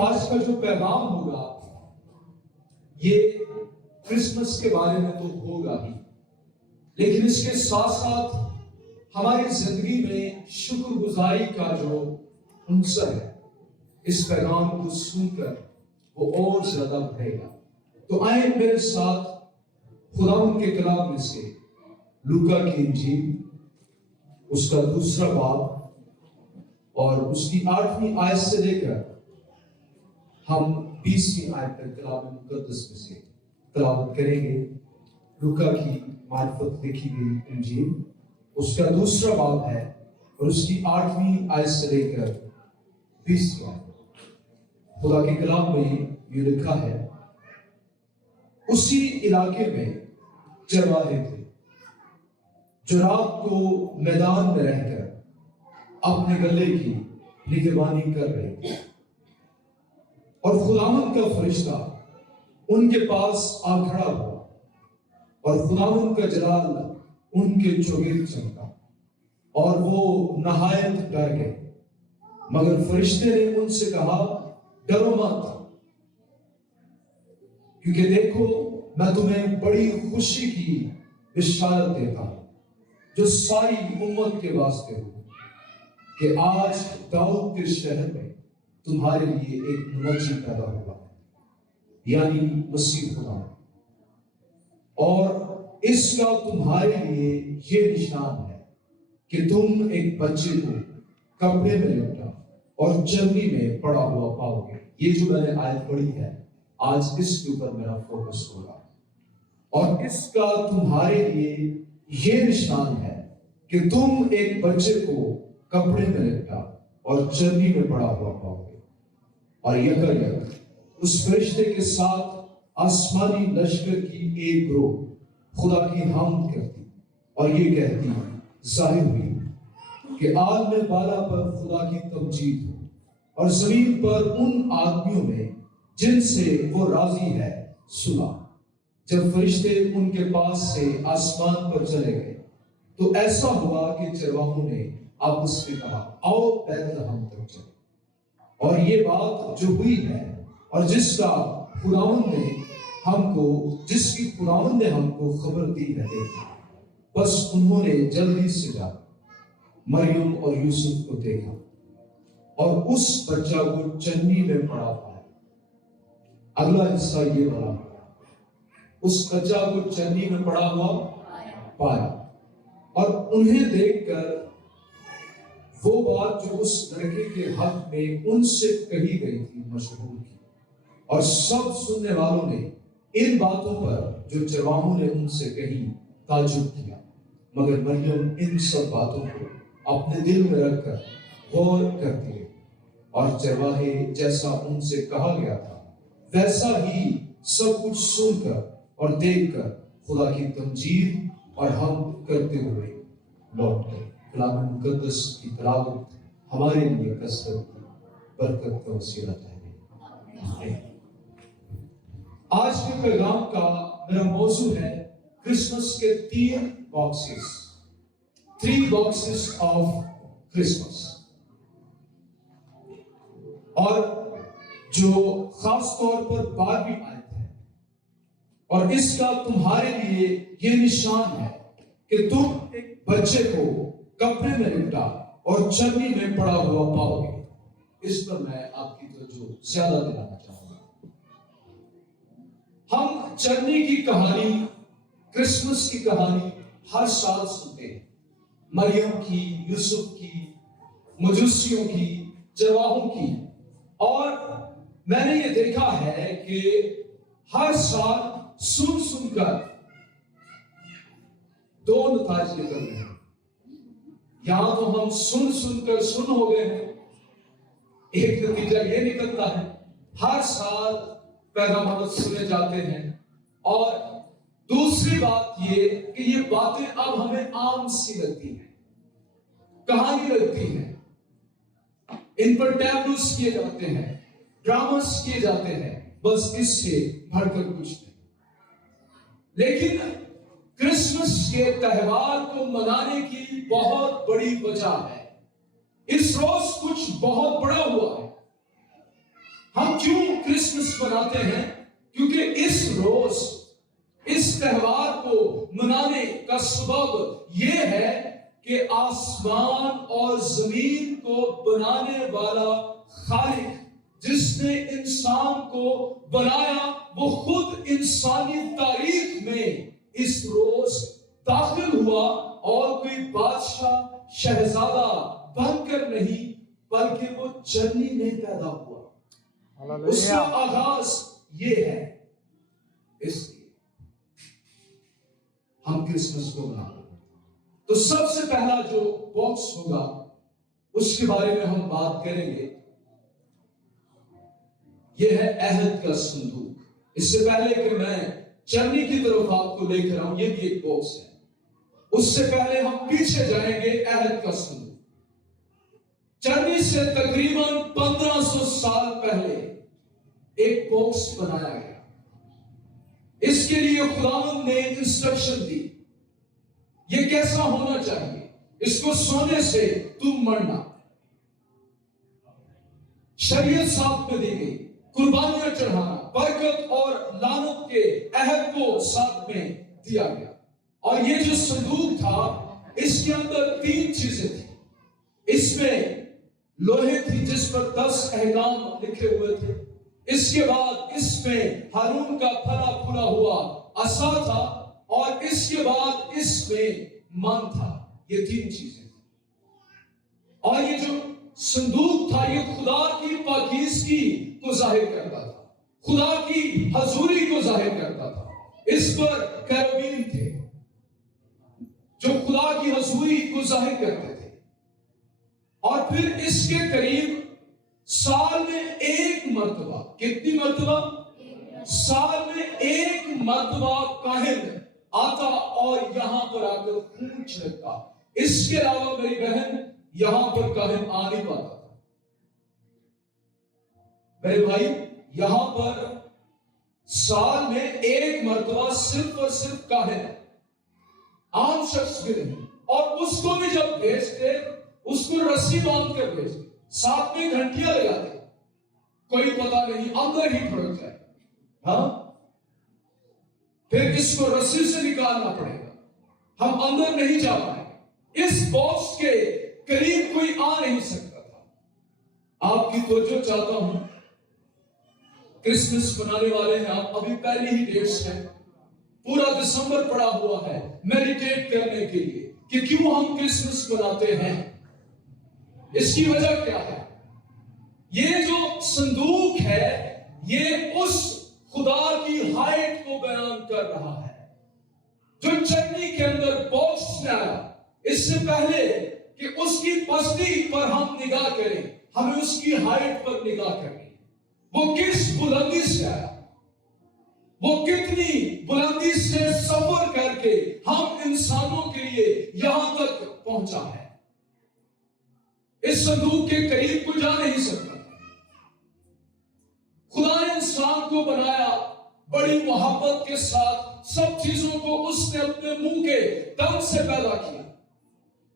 آج کا جو پیغام ہوگا یہ کرسمس کے بارے میں تو ہوگا ہی، لیکن اس کے ساتھ ساتھ ہماری زندگی میں شکر گزاری کا جو عنصر ہے اس پیغام کو سن کر وہ اور زیادہ بڑھے گا۔ تو آئیں میرے ساتھ خداوند کے کلام میں سے لوکا کی انجیل اس کا 2 باب اور اس کی 8ویں آیت سے لے کر ہم 20ویں آیت تک کلام مقدس میں سے تلاوت کریں گے۔ لوکا کی معرفت لکھی گئی انجیل اس کا 2 باب ہے اور اس کی 8ویں آیت سے لے کر 20ویں آیت۔ خدا کے کلام میں یہ لکھا ہے، اسی علاقے میں چرواہے تھے جو رات کو میدان میں رہ کر اپنے گلے کی نگہبانی کر رہے تھے، اور خداوند کا فرشتہ ان کے پاس آ کھڑا ہوا اور خداوند کا جلال ان کے چوگرد چمکا اور وہ نہایت ڈر گئے، مگر فرشتے نے ان سے کہا ڈرو مت، کیونکہ دیکھو میں تمہیں بڑی خوشی کی بشارت دیتا ہوں جو ساری امت کے واسطے ہو، کہ آج داؤد کے شہر میں تمہارے لیے ایک منجی پیدا ہوا ہے، یعنی مسیح خدا، اور اس کا تمہارے لیے یہ نشان ہے کہ تم ایک بچے کو کپڑے میں لپٹا اور چرنی میں پڑا ہوا پاؤ گے۔ یہ جو میں نے آیت پڑھی ہے آج اس کے اوپر میرا فوکس ہوگا، اور اس کا تمہارے لیے یہ نشان ہے کہ تم ایک بچے کو کپڑے میں لپٹا اور چرنی میں پڑا ہوا پاؤ گے۔ اور یک اس فرشتے کے ساتھ آسمانی لشکر کی ایک گروہ خدا کی حمد کرتی اور یہ کہتی ظاہر ہوئی کہ عالم بالا پر خدا کی تمجید ہو، اور زمین پر ان آدمیوں میں جن سے وہ راضی ہے سنا۔ جب فرشتے ان کے پاس سے آسمان پر چلے گئے تو ایسا ہوا کہ چرواہوں نے آپس میں کہا آؤ بیت لحم تک چلیں، اور یہ بات جو ہوئی ہے اور جس کی خداوند نے ہم کو خبر دی ہے دیکھا۔ بس انہوں نے جلدی سے جا مریم اور یوسف کو دیکھا اور اس بچہ کو چرنی میں پڑا پایا۔ اگلا حصہ یہ بڑا، اس بچہ کو چرنی میں پڑا ہوا پایا، اور انہیں دیکھ کر وہ بات جو اس لڑکے کے حق میں ان سے کہی گئی تھی مشہور کی، اور سب سننے والوں نے ان باتوں پر جو چرواہوں نے ان سے کہی تعجب کیا، مگر مریم ان سب باتوں کو اپنے دل میں رکھ کر غور کرتی رہی، اور چرواہے جیسا ان سے کہا گیا تھا ویسا ہی سب کچھ سن کر اور دیکھ کر خدا کی تمجید اور حمد کرتے ہوئے لوٹ گئے۔ کلام مقدس کی تلاوت ہمارے لیے کثرت کی برکت کا وسیلہ ٹھہرے۔ آج کے پیغام کا میرا موضوع ہے کرسمس کے 3 باکسز آف کرسمس، اور جو خاص طور پر 12ویں آیت ہے، اور اس کا تمہارے لیے یہ نشان ہے کہ تم ایک بچے کو کپڑے میں لپٹا اور چرنی میں پڑا ہوا پاؤ گے۔ اس پر میں آپ کی توجہ زیادہ دلانا چاہوں گا۔ ہم چرنی کی کہانی، کرسمس کی کہانی ہر سال سنتے ہیں، مریم کی، یوسف کی، مجوسیوں کی، چرواہوں کی، اور میں نے یہ دیکھا ہے کہ ہر سال سن کر 2 نتائج نکل رہے ہیں۔ یہاں تو ہم سن کر سن ہو گئے ہیں، ایک نتیجہ یہ نکلتا ہے ہر سال پیغامات سنے جاتے ہیں، اور دوسری بات یہ کہ یہ باتیں اب ہمیں عام سی لگتی ہیں، کہانی لگتی ہیں، ان پر ٹیبلوز کیے جاتے ہیں، ڈراماز کیے جاتے ہیں، بس اس سے بڑھ کر کچھ نہیں۔ لیکن کرسمس کے تہوار کو منانے کی بہت بڑی وجہ ہے، اس روز کچھ بہت بڑا ہوا ہے۔ ہم کیوں کرسمس مناتے ہیں؟ کیونکہ اس روز اس تہوار کو منانے کا سبب یہ ہے کہ آسمان اور زمین کو بنانے والا خالق جس نے انسان کو بنایا وہ خود انسانی تاریخ میں اس روز داخل ہوا، اور کوئی بادشاہ شہزادہ بن کر نہیں بلکہ وہ جنی میں پیدا ہوا۔ اس کا آغاز یہ ہے، اس لیے ہم کرسمس کو مناتے ہیں۔ تو سب سے پہلا جو باکس ہوگا اس کے بارے میں ہم بات کریں گے، یہ ہے عہد کا صندوق۔ اس سے پہلے کہ میں چرنی کی طرف آپ کو لے کر آؤں، یہ بھی ایک باکس ہے، اس سے پہلے ہم پیچھے جائیں گے۔ عہد کا صندوق چرنی سے تقریباً 1500 سال پہلے ایک باکس بنایا گیا۔ اس کے لیے خداوند نے انسٹرکشن دی، یہ کیسا ہونا چاہیے، اس کو سونے سے تم مرنا، شریعت ساتھ میں دی گئی، قربانیاں چڑھانا، برکت اور لعنت کے عہد کو ساتھ میں دیا گیا۔ اور یہ جو صندوق تھا اس کے اندر 3 چیزیں تھیں۔ اس میں لوہے تھی جس پر 10 احکام لکھے ہوئے تھے، اس کے بعد اس میں ہارون کا پھلا پھلا ہوا عصا تھا، اور اس کے بعد اس میں من تھا۔ یہ 3 چیزیں تھیں۔ اور یہ جو صندوق تھا یہ خدا کی پاکیزگی کو ظاہر کرتا تھا، خدا کی حضوری کو ظاہر کرتا تھا۔ اس پر کیروبین تھے جو خدا کی حضوری کو ظاہر کرتے تھے۔ اور پھر اس کے قریب سال میں 1 مرتبہ، کتنی مرتبہ؟ سال میں 1 مرتبہ کاہن آتا اور یہاں پر آ کر خون چھڑکتا۔ اس کے علاوہ میری بہن یہاں پر کاہن آ نہیں پاتا تھا۔ میرے بھائی یہاں پر سال میں 1 مرتبہ صرف اور صرف کاہن، عام شخص بھی نہیں، اور اس کو بھی جب بھیجتے اس کو رسی باندھ کر بھیجتے، ساتھ میں گھنٹیاں لگاتے، کوئی پتہ نہیں اندر ہی پھڑک جائے، ہاں پھر اس کو رسی سے نکالنا پڑے گا، ہم اندر نہیں جا پائیں گے۔ اس باکس کے قریب کوئی آ نہیں سکتا تھا۔ آپ کی توجہ چاہتا ہوں، کرسمس منانے والے ہیں آپ، ابھی پہلی ہی ڈیٹس ہیں، پورا دسمبر پڑا ہوا ہے میڈیٹیٹ کرنے کے لیے کہ کیوں ہم کرسمس مناتے ہیں، اس کی وجہ کیا ہے۔ یہ جو صندوق ہے یہ اس خدا کی ہائٹ کو بیان کر رہا ہے جو چٹنی کے اندر باکس میں آیا۔ اس سے پہلے کہ اس کی پستی پر ہم نگاہ کریں، ہمیں اس کی ہائٹ پر نگاہ کریں، وہ کس بلندی سے آیا، وہ کتنی بلندی سے سفر کر کے ہم انسانوں کے لیے یہاں تک پہنچا ہے۔ اس صندوق کے قریب کوئی جا نہیں سکتا۔ خدا نے انسان کو بنایا بڑی محبت کے ساتھ، سب چیزوں کو اس نے اپنے منہ کے دم سے پیدا کیا،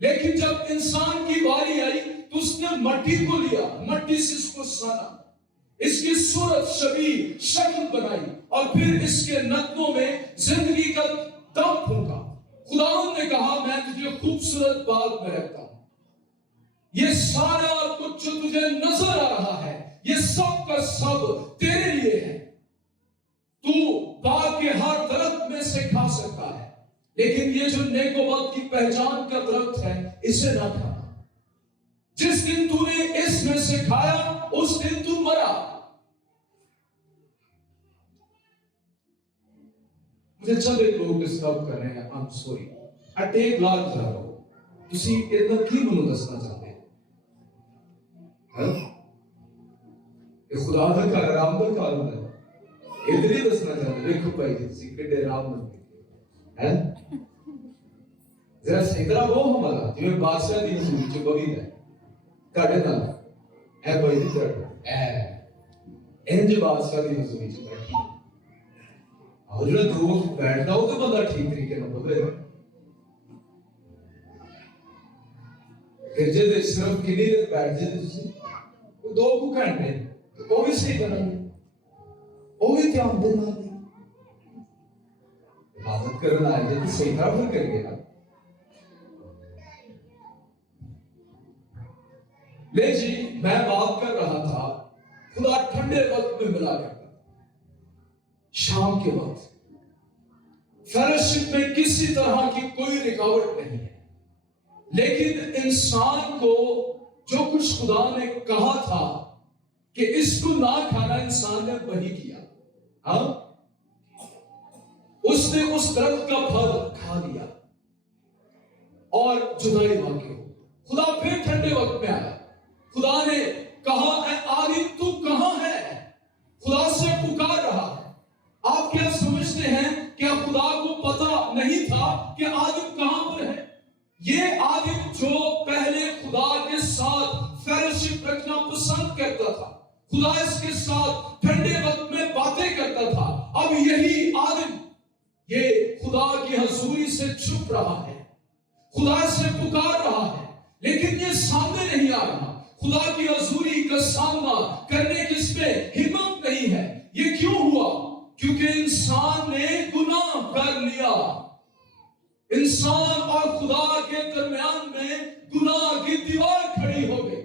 لیکن جب انسان کی باری آئی تو اس نے مٹی کو لیا، مٹی سے اس کو سانا، اس کی صورت شبیہ شکل بنائی، اور پھر اس کے نتنوں میں زندگی کا دم پھونکا۔ خداوند نے کہا میں تجھے خوبصورت باغ میں رکھتا ہوں، یہ سارا کچھ جو تجھے نظر آ رہا ہے یہ سب کا سب تیرے لیے ہے، تو باغ کے ہر درخت میں سے کھا سکتا ہے، لیکن یہ جو نیک و بد کی پہچان کا درخت ہے اسے نہ کھانا، جس دن تو نے اس میں سے کھایا اس دن تو مرا۔ مجھے چند ایک لوگ ڈسٹرب کر رہے ہیں، I'm sorry، I take large جا رہا ہوں، تسی اتنا کی منو دسنا چاہتے ہیں؟ یہ خدا کا کار رام کا کار ہوتا ہے، ادھر ہی دسنا چاہتے ہیں، دیکھو بھائی جی تسی کڈے رام بنتے ہیں، ذرا صحیح طرح وہ ہمارا جو بادشاہ دی حضوری چ بگی ہے تاڑے نال اے بھائی جی تڑ اے انج بادشاہ دی حضوری چ بیٹھی اور جو دوست بیٹھتا ہو تو بندہ ٹھیک طریقے نال بولے گا۔ پھر جے صرف کنی دیر بیٹھ جائے تسی 2 گھنٹے تو وہ بھی صحیح کریں گے، وہ بھی دھیان دینا نہیں، عبادت کرنا ہے تو صحیح طرح پھر کریں گے نا۔ لے جی میں بات کر رہا تھا، خدا ٹھنڈے وقت میں ملا کرتا تھا، شام کے وقت فیلوشپ میں کسی طرح کی کوئی رکاوٹ نہیں ہے، لیکن انسان کو جو کچھ خدا نے کہا تھا کہ اس کو نہ کھانا، انسان نے وہی کیا، ہاں اس نے اس درخت کا پھل کھا لیا اور جدائی واقع ہو۔ خدا پھر ٹھنڈے وقت میں آیا، خدا نے کہا اے آدم تو کہاں ہے؟ خدا سے پکار رہا ہے۔ آپ کیا سمجھتے ہیں کیا خدا کو پتا نہیں تھا کہ آدم کہاں پر ہے؟ یہ آدم جو پہلے خدا کے ساتھ فیلوشپ رکھنا پسند کرتا تھا، خدا اس کے ساتھ ٹھنڈے وقت میں باتیں کرتا تھا، اب یہی آدم یہ خدا کی حضوری سے چھپ رہا ہے، خدا سے پکار رہا ہے، لیکن یہ سامنے نہیں آ رہا۔ خدا کی حضوری کا سامنا کرنے کی اس میں ہمت نہیں ہے۔ یہ کیوں ہوا؟ کیونکہ انسان نے گناہ کر لیا۔ انسان اور خدا کے درمیان میں گناہ کی دیوار کھڑی ہو گئی۔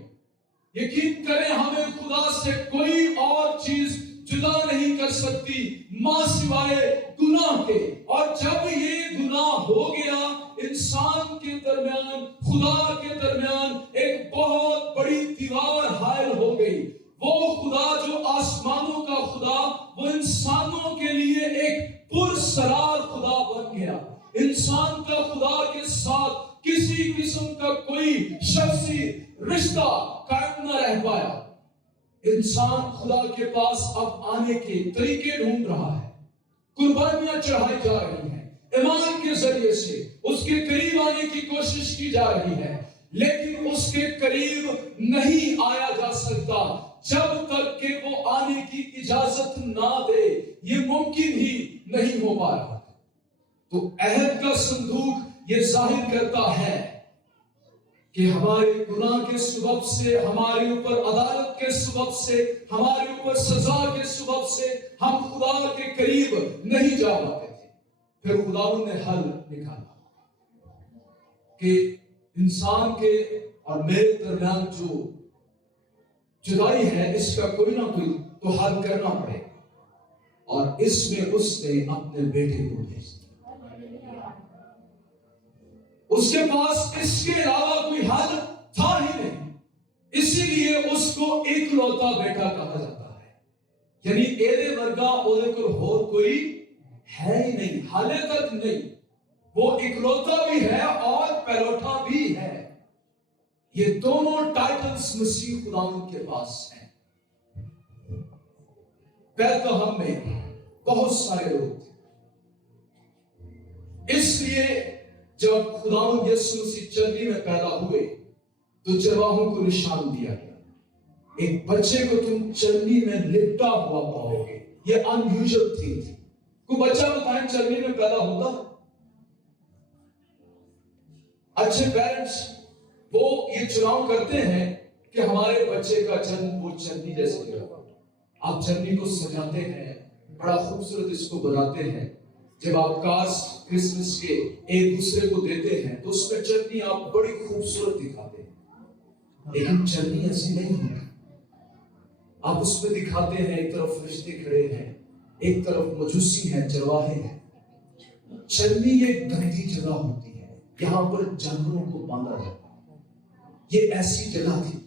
یقین کریں ہمیں خدا سے کوئی اور چیز جدا نہیں کر سکتی ماں سوائے گناہ کے، اور جب یہ گناہ ہو گیا انسان کے درمیان، خدا کے درمیان ایک بہت بڑی دیوار حائل ہو گئی۔ وہ خدا جو آسمانوں کا خدا وہ انسانوں کے لیے ایک پرسرار خدا بن گیا۔ انسان کا خدا کے ساتھ کسی قسم کا کوئی شخصی رشتہ قائم نہ رہ پایا۔ انسان خدا کے پاس اب آنے کے طریقے ڈھونڈ رہا ہے، قربانیاں چڑھائی جا رہی ہیں، ایمان کے ذریعے سے اس کے قریب آنے کی کوشش کی جا رہی ہے، لیکن اس کے قریب نہیں آیا جا سکتا جب تک کہ وہ آنے کی اجازت نہ دے۔ یہ ممکن ہی نہیں ہو پا رہا۔ تو عہد کا صندوق یہ ظاہر کرتا ہے کہ ہمارے گناہ کے سبب سے، ہمارے اوپر عدالت کے سبب سے، ہمارے اوپر سزا کے سبب سے ہم خدا کے قریب نہیں جا پاتے تھے۔ پھر خداوند نے حل نکالا کہ انسان کے اور میرے درمیان جو جدائی ہے اس کا کوئی نہ کوئی تو حل کرنا پڑے، اور اس میں اس نے اپنے بیٹے کو بھیج دیا۔ اس کے پاس اس کے علاوہ کوئی حل تھا ہی نہیں، اسی لیے اس کو اکلوتا بیٹا کہا جاتا ہے، یعنی ایدے ورگا اودے کو اور کوئی ہے ہی نہیں، حالے تک نہیں۔ وہ اکلوتا بھی ہے اور پہلوٹا بھی ہے۔ یہ دونوں ٹائٹلز مسیح خداوند کے پاس ہیں۔ بیتلہم میں بہت سارے لوگ تھے، اس لیے جب خداوند یسوع مسیح چربی میں پیدا ہوئے تو چرواہوں کو نشان دیا گیا، ایک بچے کو تم چربی میں لپٹا ہوا پاؤ گے۔ یہ ان یوزل تھی۔ کوئی بچہ بتائیں چربی میں پیدا ہوتا؟ اچھے پیرنٹس وہ یہ چناؤ کرتے ہیں کہ ہمارے بچے کا جنم وہ چربی جیسے ہو۔ آپ چربی کو سجاتے ہیں، بڑا خوبصورت اس کو بناتے ہیں۔ جب آپ کارڈز کرسمس کے ایک دوسرے کو دیتے ہیں تو اس میں چربی آپ بڑی خوبصورت دکھاتے ہیں، لیکن چربی ایسی نہیں ہوتی۔ آپ اس میں دکھاتے ہیں ایک طرف فرشتے کھڑے ہیں، ایک طرف مجوسی ہیں، چرواہے ہیں۔ چربی یہ گندی جگہ ہوتی ہے، یہاں پر جانوروں کو باندھا جاتا ہے۔ یہ ایسی جگہ تھی،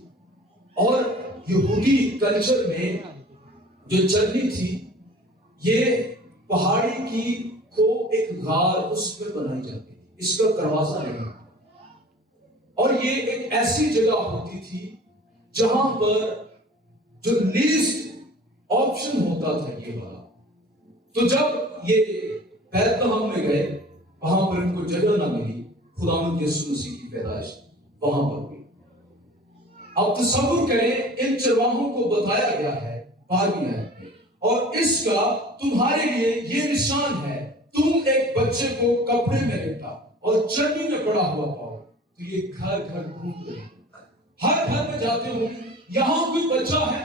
اور یہودی کلچر میں جو چربی تھی یہ پہاڑی کی کو ایک غار اس میں بنائی جاتی تھی، اس کا دروازہ نہیں تھا، اور یہ ایک ایسی جگہ ہوتی تھی جہاں پر جو لیسٹ آپشن ہوتا تھا یہ والا۔ تو جب یہ بیتلہم میں گئے وہاں پر ان کو جگہ نہ ملی، خداوند یسوع مسیح کی پیدائش وہاں پر ہوئی۔ اب تصور کریں ان چرواہوں کو بتایا گیا ہے 12ویں آیت میں، اور اس کا تمہارے لیے یہ نشان ہے، تم ایک بچے کو کپڑے میں لپٹا اور چربی میں پڑا ہوا پاؤ۔ تو یہ گھر گھر گھوم رہے، ہر گھر میں جاتے ہوں، یہاں کوئی بچہ ہے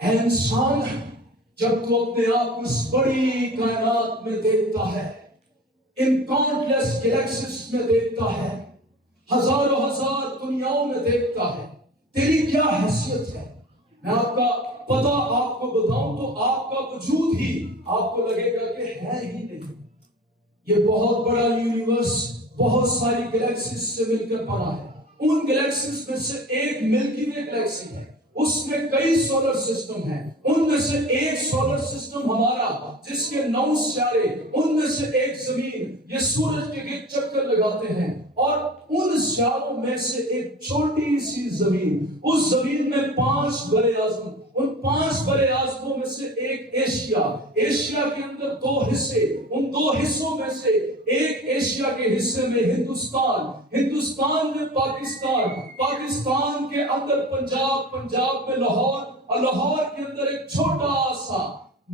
اے انسان، جب تو اپنے آپ کو اس بڑی کائنات میں دیکھتا ہے، ان کاؤنٹلیس گلیکسیز میں دیکھتا ہے، ہزاروں ہزار دنیاؤں میں دیکھتا ہے، تیری کیا حیثیت ہے؟ میں آپ کا پتہ آپ کو بتاؤں تو آپ کا وجود ہی آپ کو لگے گا کہ ہے ہی نہیں۔ یہ بہت بڑا یونیورس بہت ساری گلیکسیز سے مل کر بنا ہے۔ ان گلیکسیز میں سے ایک ملکی وے گلیکسی ہے، اس میں کئی سولر سسٹم ہیں، ان میں سے ایک سولر سسٹم ہمارا جس کے 9 ستارے، ان میں سے ایک زمین، یہ سورج کے گرد چکر لگاتے ہیں، اور ان ستاروں میں سے ایک چھوٹی سی زمین، اس زمین میں 5 بڑے اعظم، ان 5 بڑے اعظموں میں سے ایک ایشیا، ایشیا کے اندر 2 حصے، ان 2 حصوں میں سے ایک ایشیا کے حصے میں ہندوستان، ہندوستان میں پاکستان، پاکستان کے اندر پنجاب، پنجاب میں لاہور، اور لاہور کے اندر ایک چھوٹا سا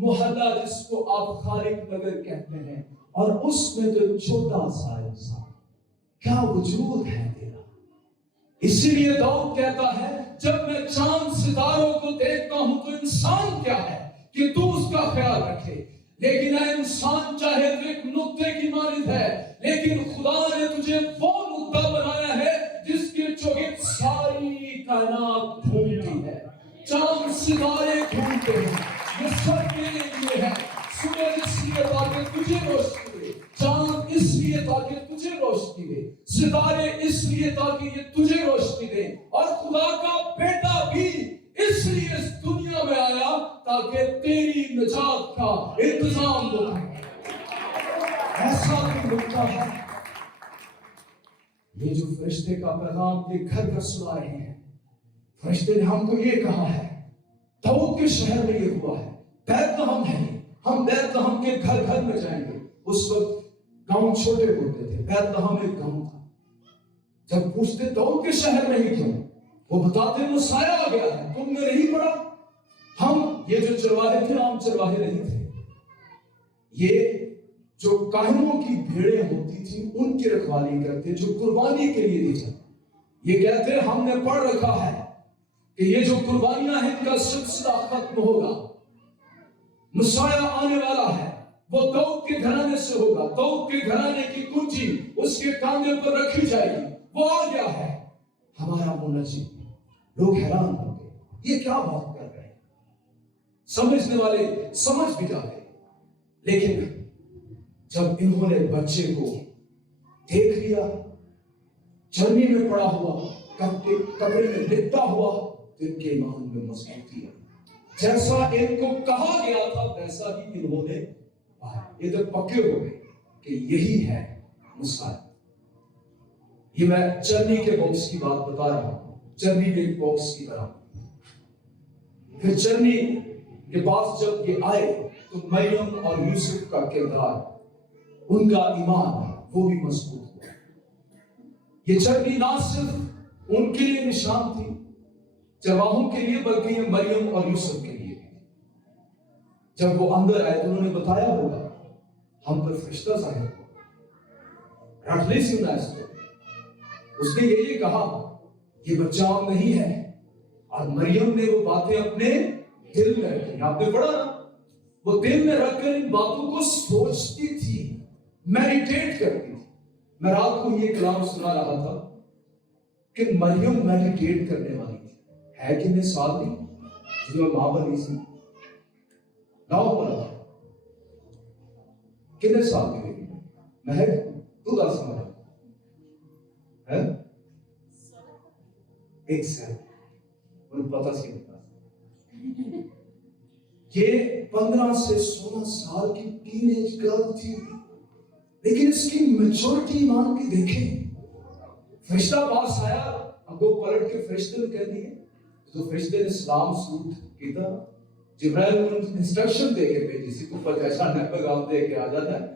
محلہ جس کو آپ خالق نگر کہتے ہیں، اور اس میں تو چھوٹا سا انسان۔ کیا وجود ہے تیرا! اسی لیے داؤد کہتا ہے جب میں چاند ستاروں کو دیکھتا ہوں تو انسان کیا ہے کہ تو اس کا خیال رکھے، لیکن اے انسان چاہے تو ایک نقطے کی مانند ہے، لیکن خدا نے تجھے وہ نقطہ بنایا ہے جس کے چوگرد ساری کائنات گھومتی ہے، چاند ستارے گھومتے ہیں۔ یہ سب تیرے لیے ہے۔ سورج اس لیے تاکہ تجھے روشنی دے، چاند اس لیے تاکہ تجھے روشنی دے، ستارے اس لیے تاکہ یہ تجھے روشنی دے، اور خدا کا بیٹا بھی اس لیے اس دنیا میں آیا تاکہ تیری نجات کا انتظام ہو۔ ایسا بھی ہوتا ہے۔ یہ جو فرشتے کا پیغام یہ گھر گھر سنا رہے ہیں، فرشتے نے ہم کو یہ کہا ہے، داؤد کے شہر میں یہ ہوا ہے، بیت لحم ہے، ہم بیت لحم کے گھر گھر میں جائیں گے۔ اس وقت گاؤں چھوٹے ہوتے تھے، بیت لحم ایک گاؤں تھا۔ جب پوچھتے داؤد کے شہر میں ہی کیوں، وہ بتاتے مسیح آ گیا ہے، تم نے نہیں پڑھا؟ ہم یہ جو چرواہے تھے عام چرواہے نہیں تھے، یہ جو کاہنوں کی بھیڑیں ہوتی تھی ان کی رکھوالی کرتے، جو قربانی کے لیے دی جاتی۔ یہ کہتے ہم نے پڑھ رکھا ہے کہ یہ جو قربانیاں ہیں ان کا سلسلہ ختم ہوگا، مسیح آنے والا ہے، وہ داؤد کے گھرانے سے ہوگا، داؤد کے گھرانے کی کنجی اس کے کاندھے پر رکھی جائے گی، وہ آ گیا ہے ہمارا منجم۔ لوگ حیران ہو گئے، یہ کیا بات کر رہے ہیں؟ سمجھنے والے سمجھ بھی جاتے، لیکن جب انہوں نے بچے کو دیکھ لیا چرنی میں پڑا ہوا، کپڑے میں لپٹا ہوا، تو ان کے ایمان میں مضبوطی ہے۔ جیسا ان کو کہا گیا تھا ویسا ہی انہوں نے پایا۔ یہ تو پکے ہو گئے کہ یہی ہے مسیح۔ یہ میں چرنی کے باکس کی بات بتا رہا ہوں، چرنی کے باکس کی طرح۔ پھر چرنی کے پاس جب یہ آئے تو مریم اور یوسف کا کردار، ان کا ایمان وہ بھی مضبوط ہوا۔ یہ چرنی نہ صرف ان کے لیے نشان تھی، چرواہوں کے لیے، بلکہ یہ مریم اور یوسف کے لیے بھی۔ جب وہ اندر آئے تو انہوں نے بتایا ہوگا ہم پر فرشتہ ظاہر ہوا، رکھ نہیں سنا اس کو۔ اس نے یہ کہا یہ بچہ عام نہیں ہے، اور مریم نے وہ باتیں اپنے دل میں رکھی۔ آپ نے پڑھا نا، وہ دل میں رکھ کر ان باتوں کو سوچتی تھی، میڈیٹیٹ کرتی تھی۔ میں رات کو یہ کلام سنا رہا تھا کہ مریم میڈیٹیٹ کرنے والی تھی۔ ہے کتنے سال تھی جس میں ماں بنی سی؟ 9 بنا تھا۔ کتنے سال کی تھی مہک؟ تو دس سال ہے، 1 سال انہیں پتا سی ہوتا۔ یہ 15 سے 16 سال کی ٹین ایج گرل تھی، لیکن اس کی میچورٹی ایمان کی دیکھیں۔ فرشتہ پاس آیا، اب وہ پلٹ کے فرشتے نے کہہ دیے، تو فرشتے نے سلام سلوٹ کیتا۔ جبرائیل نے انسٹرکشن دے کے بھیجی سی، اوپر جیسا پیغام دے کے آ جاتا ہے،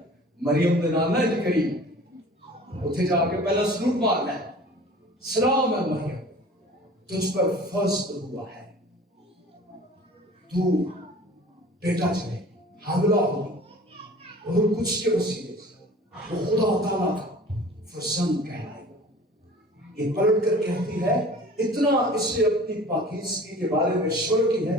مریم نے نانا جی قریب اتھے جا کے پہلا سلوٹ مارنا ہے، سلام ہے مریم، تجھ پر فرض ہوا ہے، تو بیٹا چلے، حاملہ ہوگی، اور کچھ کے وسیلے سے وہ خدا تعالیٰ کا فرزند کہلائے گا۔ یہ پلٹ کر کہتی ہے، اتنا اسے اپنی پاکیزگی کے بارے میں شور کی ہے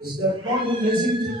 Is that not amazing thing?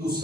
2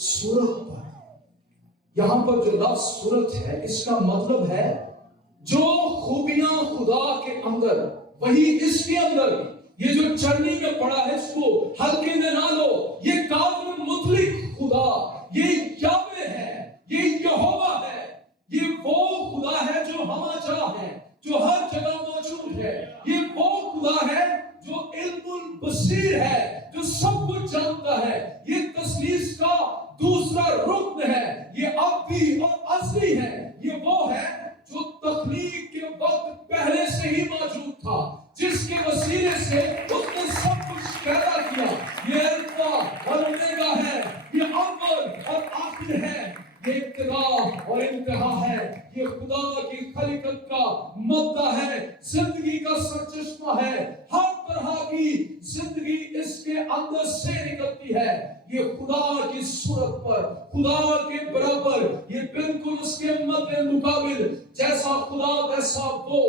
صورت پر. یہاں پر جو لفظ صورت ہے اس کا مطلب ہے جو خوبیاں خدا کے اندر وہی اس کے اندر بھی. یہ جو چرنی میں پڑا ہے اس کو ہلکے میں نہ لو. یہ قادر مطلق خدا، یہ یہوہ ہے، یہ یہوہ ہے، یہ وہ خدا ہے جو ہمہ جا ہے، جو ہر جگہ موجود ہے. یہ وہ خدا ہے جو علم البصیر ہے، جو سب کچھ جانتا ہے. یہ تثلیث کا دوسرا رکن ہے. یہ ابدی اور ازلی ہے. یہ وہ ہے جو تخلیق کے وقت پہلے سے ہی موجود تھا، جس کے وسیلے سے اس نے سب کچھ پیدا کیا. یہ الفا اور اومیگا ہے، یہ اول اور آخر ہے، یہ ابتدا اور انتہا ہے. یہ خدا کی خلقت کا مبدا ہے، زندگی کا سرچشمہ ہے. ہر طرح کی زندگی اس کے اندر سے نکلتی ہے. یہ خدا کی صورت پر، خدا کے برابر، یہ بالکل اس کے مد مقابل. جیسا خدا ویسا وہ،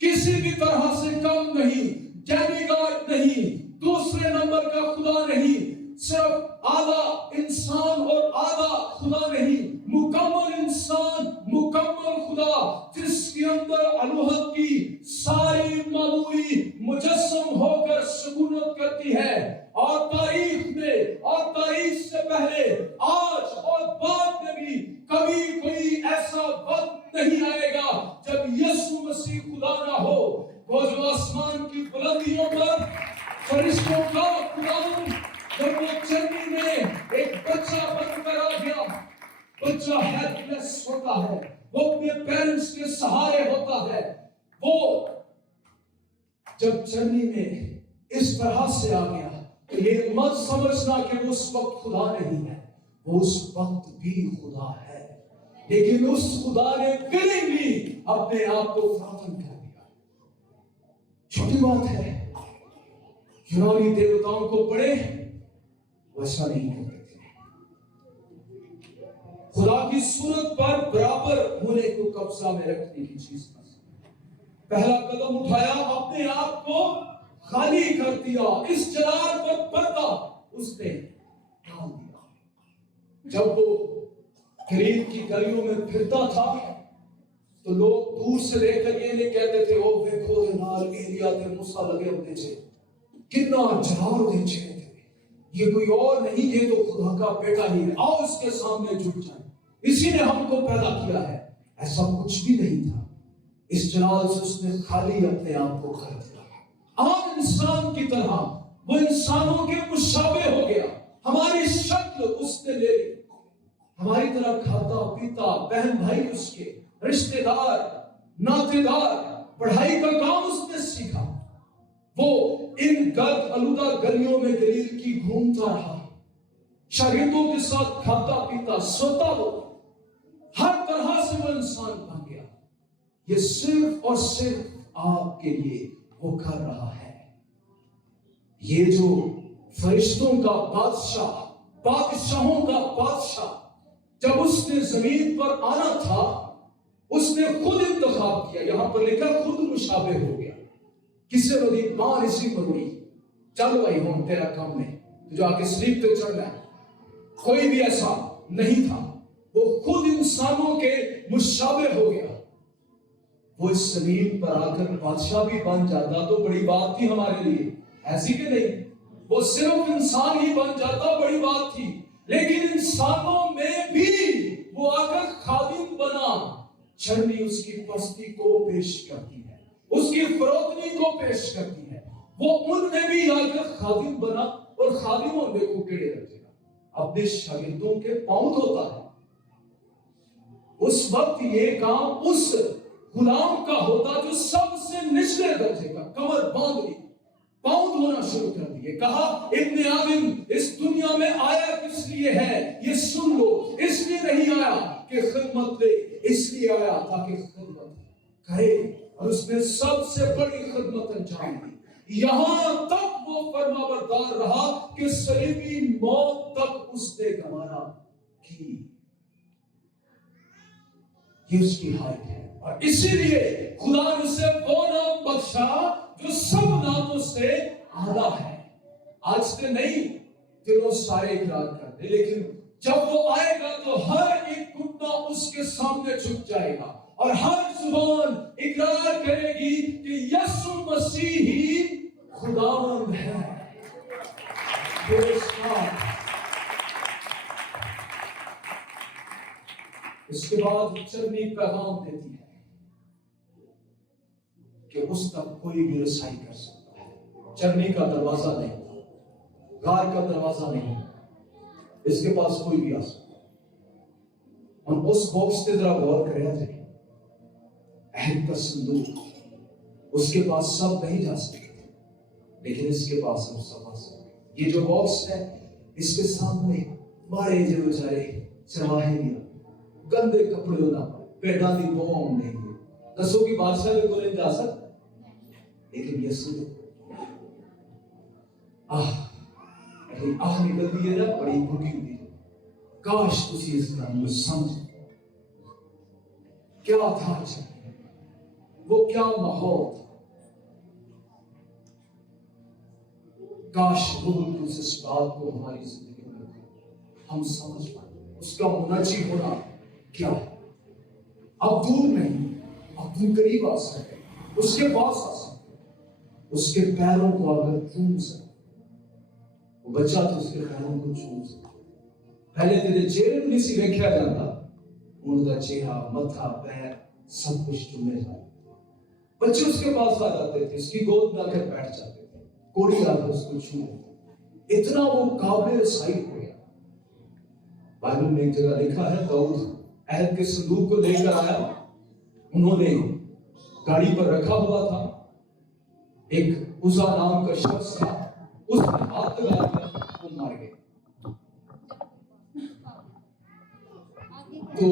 کسی بھی طرح سے کم نہیں، ڈیمی گاڈ نہیں، دوسرے نمبر کا خدا نہیں. صرف آدھا انسان اور آدھا خدا نہیں، مکمل انسان، مکمل خدا، جس کے اندر الوہیت کی ساری معمولی مجسم ہو کر سکونت کرتی ہے. اور تاریخ میں اور تاریخ سے پہلے، آج اور بعد میں بھی کبھی کوئی ایسا وقت نہیں آئے گا جب یسوع مسیح خدا نہ ہو. وہ جو آسمان کی بلندیوں پر فرشتوں کا خدا، جب وہ چرنی میں ایک بچہ بن کر آ گیا. بچہ ہیلپ لیس ہوتا ہے، وہ اپنے پیرنٹس کے سہارے ہوتا ہے. وہ جب چرنی میں اس طرح سے آ گیا تو یہ مت سمجھنا کہ وہ اس وقت خدا نہیں ہے، وہ اس وقت بھی خدا ہے. لیکن اس خدا نے willingly اپنے آپ کو فراہم کر دیا. چھوٹی بات ہے. یونانی دیوتاؤں کو پڑھے، ویسا نہیں کرتے تھے. خدا کی صورت پر برابر ہونے کو قبضہ میں رکھنے کی چیز کا پہلا قدم اٹھایا، اپنے آپ کو خالی کر دیا. اس جلال پر پردہ اس نے ڈال دیا. جب وہ گلیل کی گلیوں میں پھرتا تھا تو لوگ دور سے دیکھ کر یہ نہیں کہتے تھے او دیکھو نال ایلیا تے موسیٰ لگے ہوتے تھے، کتنا جلال دے چھے تھے، یہ کوئی اور نہیں، یہ تو خدا کا بیٹا ہی ہے، آؤ اس کے سامنے جھک جائیں، اسی نے ہم کو پیدا کیا ہے. ایسا کچھ بھی نہیں تھا. اس جلال سے اس نے خالی اپنے آپ کو کر دیا. عام انسان کی طرح وہ انسانوں کے مشابہ ہو گیا. ہماری شکل اس نے لے لی. ہماری طرح کھاتا پیتا، بہن بھائی اس کے، رشتہ دار، ناطے دار، پڑھائی کا کام اس نے سیکھا. وہ ان گرد آلودہ گلیوں میں گلیل کی گھومتا رہا، شاگردوں کے ساتھ کھاتا پیتا، سوتا وہ، ہر طرح سے وہ انسان بن گیا. یہ صرف اور صرف آپ کے لیے وہ کر رہا ہے. یہ جو فرشتوں کا بادشاہ، بادشاہوں کا بادشاہ، جب اس نے زمین پر آنا تھا اس نے خود انتخاب کیا. یہاں پر لکھا خود مشابہ ہو گیا. کسے رو دی ماں اسی مروڑی، چل بھائی ہم تیرا کام ہے، جو آ کے سلیپ پہ چڑھ گیا. کوئی بھی ایسا نہیں تھا. وہ خود انسانوں کے مشابہ ہو گیا. وہ اس زمین پر آ کر بادشاہ بھی بن جاتا تو بڑی بات تھی ہمارے لیے، ایسی کہ نہیں. وہ صرف انسان ہی بن جاتا بڑی بات تھی. لیکن انسانوں میں بھی وہ آ کر خادم بنا. چرنی اس کی پستی کو پیش کرتی ہے، اس کی فروتنی کو پیش کرتی ہے. وہ ان میں بھی آ کر خادم بنا. اور خادموں میں کو کیڑے رکھے گا، اپنے شاگردوں کے پاؤں دھوتا ہے. اس وقت یہ کام اس غلام کا ہوتا جو سب سے نچلے درجے کا، کمر باندھ لی، پاؤں دھونا شروع کر دیے. کہا ابن آدم اس دنیا میں آیا کس لیے ہے یہ سن لو. اس لیے نہیں آیا کہ خدمت لے، اس لیے آیا تاکہ خدمت کرے. اور اس نے سب سے بڑی خدمت انجام دی. یہاں تک وہ فرمانبردار رہا کہ صلیبی موت تک اس نے گوارا کی. یہ اس کی حالت ہے. اور اسی لیے خدا نے اسے وہ نام بخشا جو سب ناموں سے اعلیٰ ہے. آج سے نہیں، دلوں سارے اقرار کرتے، لیکن جب وہ آئے گا تو ہر ایک گھٹنا اس کے سامنے جھک جائے گا اور ہر زبان اقرار کرے گی کہ یسوع مسیح ہی خداوند ہے۔ اس کے بعد چرنی پیغام دیتی ہے کہ اس تک کوئی بھی رسائی کر سکتا ہے۔ چرنی کا دروازہ نہیں، غار کا دروازہ نہیں، اس کے پاس کوئی بھی آ سکتا ہے۔ ہم اس باکس پہ ذرا غور کریں جائے، عہد کا صندوق، اس کے پاس سب نہیں جا سکتے لیکن اس کے پاس ہم سب آ سکتے۔ یہ جو باکس ہے اس کے سامنے مارے جو بیچارے چرواہے دیا، گندے کپڑے ہونا، پیڑا دی بوم نہیں ہوئے، دسو کی بادشاہ بھی کوئی نہیں جا سکتا، لیکن یسوع نکلتی ہے نا، بڑی بھوکی ہوتی ہے۔ کاش تسی اس کا ہم سمجھ کیا تھا، وہ کیا ماحول تھا۔ کاش روح القدس اس بات کو ہماری زندگی میں ہم سمجھ پائیں، اس کا منجی ہونا کیا ہے۔ اب دور نہیں، اب تم قریب آ سکتے، اس کے پاس آ سکتے، اس کے پیروں کو اگر چوم سکتے، وہ بچہ تو اس کے پیروں کو چوم سکتے۔ پہلے تیرے چہرے نہیں سی دیکھا جاتا، ان کا چہرہ، متھا، پیر سب کچھ چومے جاتا۔ بچے اس کے پاس آ جاتے تھے، اس کی گود میں آ کر بیٹھ جاتے تھے، کوڑی آ کر اس کو چھو لیتے، اتنا وہ قابل رسائی ہو گیا۔ بائبل میں ایک جگہ لکھا ہے، داؤد عہد کے صندوق کو لے کر آیا، انہوں نے گاڑی پر رکھا ہوا تھا، ایک عزا نام کا شخص تھا، اس نے ہاتھ لگا دیا، وہ مار گئے۔ تو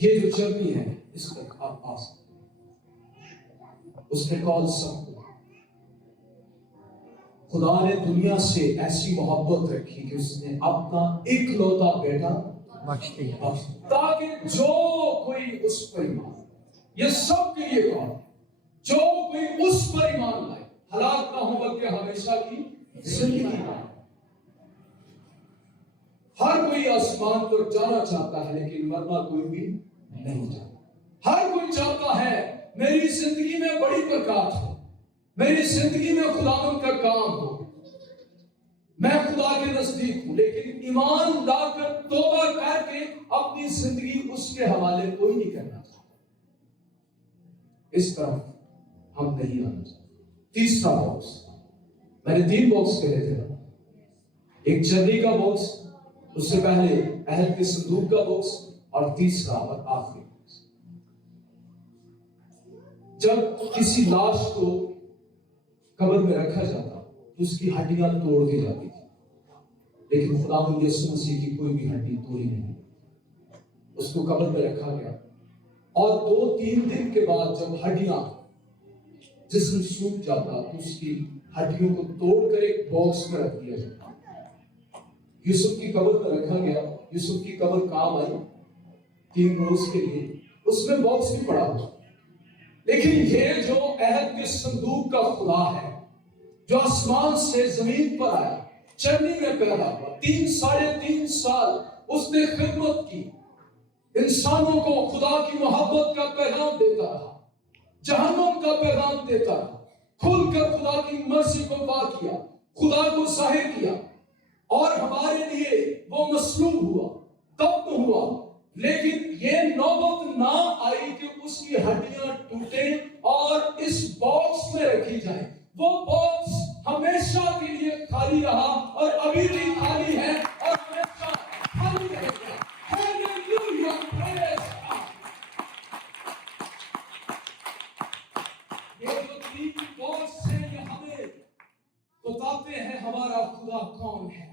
یہ جو چرنی ہے اس تک آپ آ سکتے، اس نے کال سب کو۔ خدا نے دنیا سے ایسی محبت رکھی کہ اس نے اپنا اکلوتا بیٹا بخش دیا تاکہ جو کوئی اس پر ایمان، یہ سب کے لیے کہا، جو کوئی اس پر ایمان لائے ہلاک نہ ہو بلکہ ہمیشہ کی زندگی پائے۔ ہر کوئی آسمان پر جانا چاہتا ہے لیکن مرنا کوئی بھی نہیں چاہتا۔ ہر کوئی چاہتا ہے میری زندگی میں بڑی برکات ہو، میری زندگی میں خداوند کا کام ہو، میں خدا کے نزدیک ہوں، لیکن ایمان لا کر توبہ کر کے اپنی زندگی اس کے حوالے کوئی نہیں کرنا چاہتا۔ اس طرح ہم نہیں آنا چاہتے۔ تیسرا باکس، میں نے 3 باکس کہے تھے، ایک چرنی کا باکس، اس سے پہلے عہد کے صندوق کا باکس، اور تیسرا اور آخری باکس۔ جب کسی لاش کو قبر میں رکھا جاتا تو اس کی ہڈیاں توڑ دی جاتی تھی، لیکن خداوند یسوع مسیح کی کوئی بھی ہڈی توڑی نہیں، اس کو قبر میں رکھا گیا، اور 2-3 دن کے بعد جب ہڈیاں جسم سوکھ جاتا تو اس کی ہڈیوں کو توڑ کر ایک باکس میں رکھ دیا جاتا۔ یوسف کی قبر میں رکھا گیا، یوسف کی قبر کام آئی 3 روز کے لیے، اس میں باکس بھی پڑا ہوا، لیکن یہ جو عہد کے صندوق کا خدا ہے جو آسمان سے زمین پر آیا، چرنی میں پیدا ہوا، 3 سال اس نے خدمت کی، انسانوں کو خدا کی محبت کا پیغام دیتا رہا، جہنم کا پیغام دیتا رہا، کھل کر خدا کی مرضی کو بات کیا، خدا کو ظاہر کیا، اور ہمارے لیے وہ مصلوب ہوا، دفن ہوا، لیکن یہ نوبت نہ آئی کہ اس کی ہڈیاں ٹوٹیں اور اس باکس میں رکھی جائیں۔ وہ باکس ہمیشہ کے لیے خالی رہا اور ابھی بھی خالی ہے اور ہمیشہ خالی رہے گا۔ ہیلیلویا، پریز گاڈ۔ یہ جو 3 باکس ہیں یہ ہمیں بتاتے ہیں ہمارا خدا کون ہے۔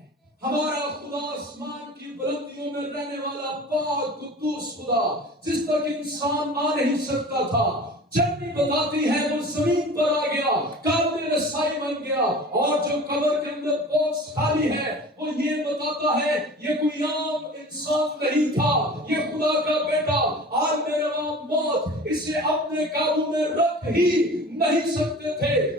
ہمارا خدا آسمان کی بلندیوں میں رہنے والا پاک قدوس خدا، جس تک انسان آ نہیں سکتا تھا، چرنی بتاتی ہے وہ زمین پر آ گیا، قابل رسائی بن گیا، اور جو قبر کے اندر باکس خالی ہے وہ یہ بتاتا ہے یہ کوئی عام انسان نہیں تھا، یہ خدا کا بیٹا عالم روا موت اسے اپنے قابو میں رکھ ہی نہیں سکتے تھے،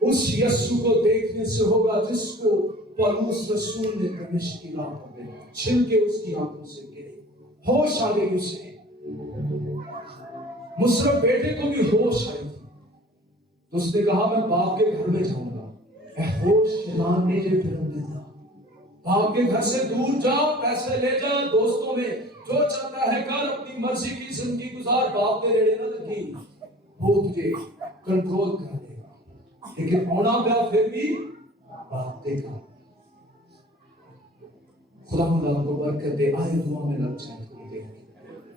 اس یسوع کو دیکھنے سے ہوگا جس کو پولس رسول نے دمشق کی راہ پر دیکھا، چھل کے اس کی آنکھوں سے گرے، ہوش آ گئی اسے۔ مصرف بیٹے کو بھی ہوش آئی تھی، تو اس نے کہا میں باپ کے گھر میں جاؤں گا۔ اے ہوش شیطان نے یہ پھرن دیتا، باپ کے گھر سے دور جا، پیسے لے جا، دوستوں میں جو چاہتا ہے کر، اپنی مرضی کی زندگی گزار، باپ کے ریڑے نہ لگی، وہ تجھے کنٹرول کر دے گا۔ لیکن ہونا پیا پھر بھی باپ دیکھا۔ خدا آپ کو برکت دے، آئے دعا میں لگ جائیں۔